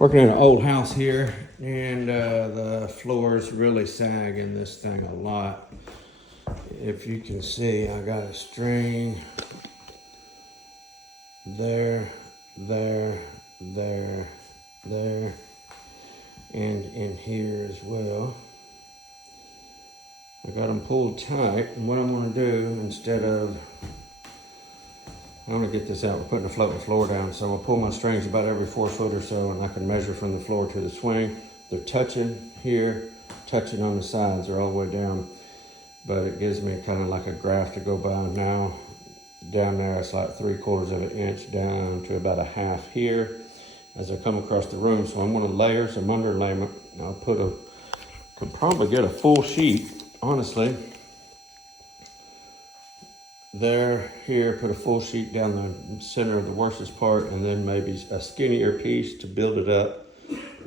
Working in an old house here, and the floors really sag in this thing a lot. If you can see, I got a string there, there, there, there, and in here as well. I got them pulled tight, and what I'm going to do instead of, I'm going to get this out. We're putting a floating floor down, so I'll pull my strings about every 4 foot or so, and I can measure from the floor to the swing. They're touching here, touching on the sides, they're all the way down, but it gives me kind of like a graph to go by. Now down there it's like 3/4 of an inch down to about a half here as I come across the room. So I'm going to layer some underlayment. I'll could probably get a full sheet, honestly. There, here, put a full sheet down the center of the worstest part, and then maybe a skinnier piece to build it up.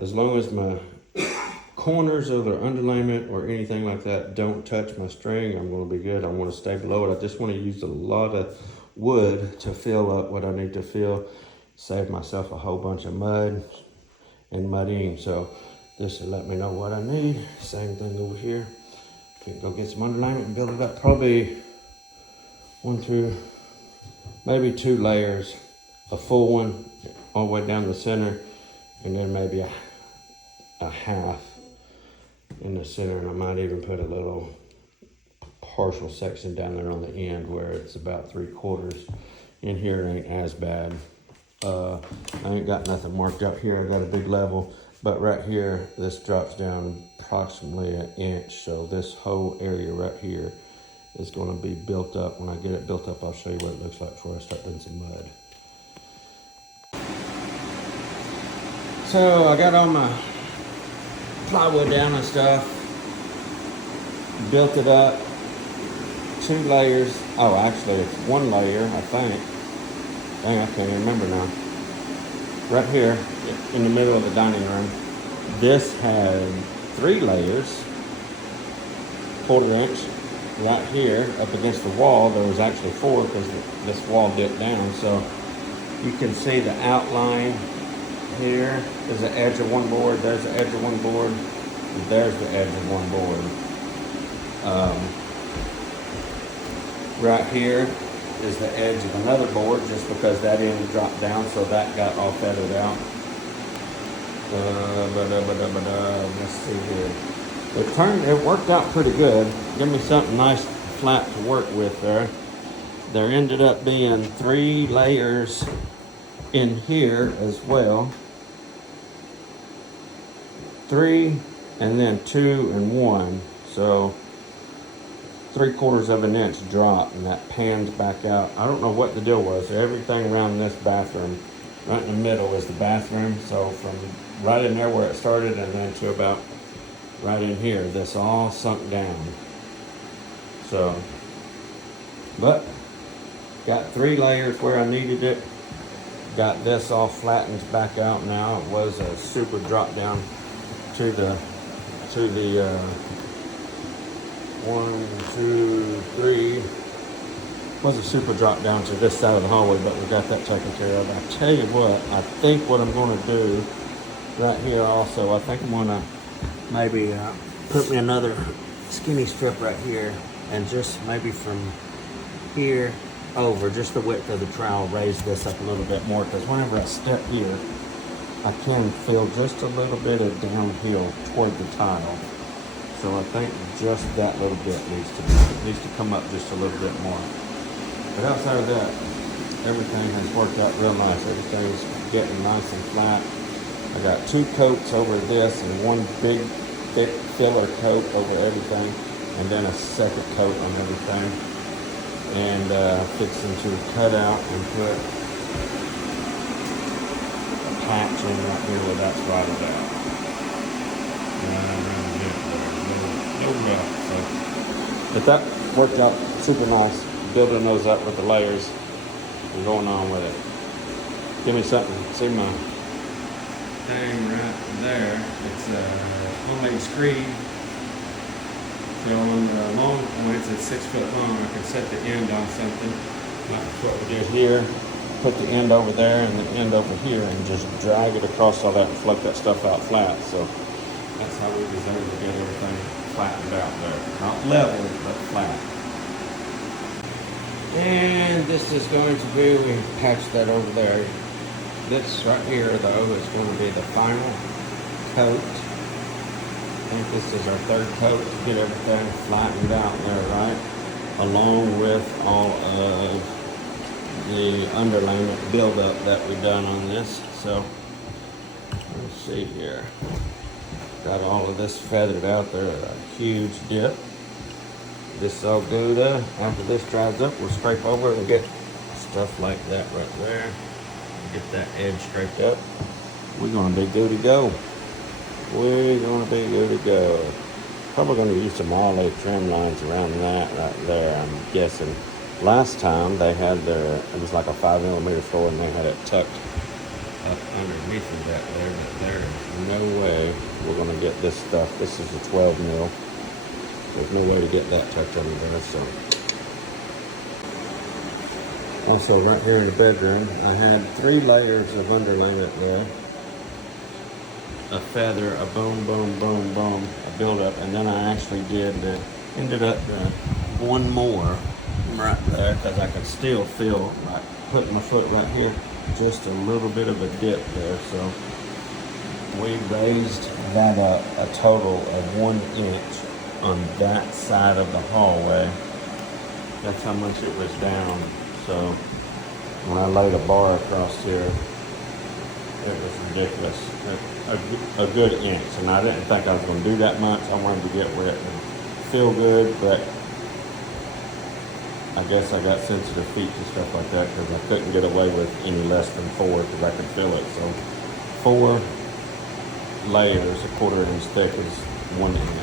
As long as my corners of the underlayment or anything like that don't touch my string, I'm going to be good. I want to stay below it. I just want to use a lot of wood to fill up what I need to fill, save myself a whole bunch of mud and muddying. So this will let me know what I need. Same thing over here. Can go get some underlayment and build it up. Probably 1 through maybe 2 layers, a full one all the way down the center, and then maybe a half in the center, and I might even put a little partial section down there on the end where it's about 3/4. In here it ain't as bad. I ain't got nothing marked up here. I got a big level, but right here this drops down approximately 1 inch, so this whole area right here is going to be built up. When I get it built up, I'll show you what it looks like before I start doing some mud. So I got all my plywood down and stuff, built it up, 2 layers. Oh, actually it's 1 layer, I think. Dang, I can't even remember now. Right here in the middle of the dining room, this had 3 layers, 1/4 inch. Right here up against the wall there was actually 4 because this wall dipped down, so you can see the outline. Here is the edge of one board, there's the edge of one board, and there's the edge of one board. Right here is the edge of another board, just because that end dropped down, so that got all feathered out. Let's see here. It worked out pretty good. Give me something nice flat to work with there. There ended up being 3 layers in here as well. 3 and then 2 and 1. So 3/4 of an inch drop, and that pans back out. I don't know what the deal was. Everything around this bathroom, right in the middle is the bathroom. So from right in there where it started and then to about right in here, this all sunk down. So, but got 3 layers where I needed it. Got this all flattened back out now. It was a super drop down to the 1, 2, 3. Was a super drop down to this side of the hallway, but we got that taken care of. I tell you what, I think what I'm going to do right here also, I think I'm going to maybe put me another skinny strip right here, and just maybe from here over, just the width of the trowel, raise this up a little bit more, because whenever I step here, I can feel just a little bit of downhill toward the tile. So I think just that little bit needs to come up just a little bit more. But outside of that, everything has worked out real nice. Everything's getting nice and flat. I got 2 coats over this and 1 big thick filler coat over everything, and then a second coat on everything. And fixing to cut out and put a patch in right here where that's rotted out. But that worked out super nice. Building those up with the layers and going on with it. Give me something. See my thing right there. It's homemade screen. So on the long, when it's at 6 foot long, I can set the end on something like what we did here. put the end over there and the end over here and just drag it across all that and float that stuff out flat. So that's how we deserve to get everything flattened out there. Not level, but flat. And this is going to be, we patched that over there. This right here, though, is going to be the final coat. I think this is our third coat to get everything flattened out there, right? Along with all of the underlayment buildup that we've done on this. So, let's see here. Got all of this feathered out there, a huge dip. This is all good. After this dries up, we'll scrape over and get stuff like that right there. Get that edge scraped up. We're gonna be good to go. We're gonna be good to go. Probably gonna use some olive trim lines around that right there, I'm guessing. Last time they had it was like a 5mm floor and they had it tucked up underneath of that there, but there is no way we're gonna get this stuff. This is a 12mm. There's no way to get that tucked under there, so. Also, right here in the bedroom, I had 3 layers of underlayment there. A feather, a boom, boom, boom, boom, a buildup, and then I actually ended up doing one more right there because I could still feel, like putting my foot right here, just a little bit of a dip there. So we raised that up a total of 1 inch on that side of the hallway. That's how much it was down. So when I laid a bar across here, it was ridiculous. A good inch, and I didn't think I was going to do that much. I wanted to get where it would feel good, but I guess I got sensitive feet and stuff like that because I couldn't get away with any less than 4 because I could feel it. So 4 layers, a 1/4 inch thick, is 1 inch.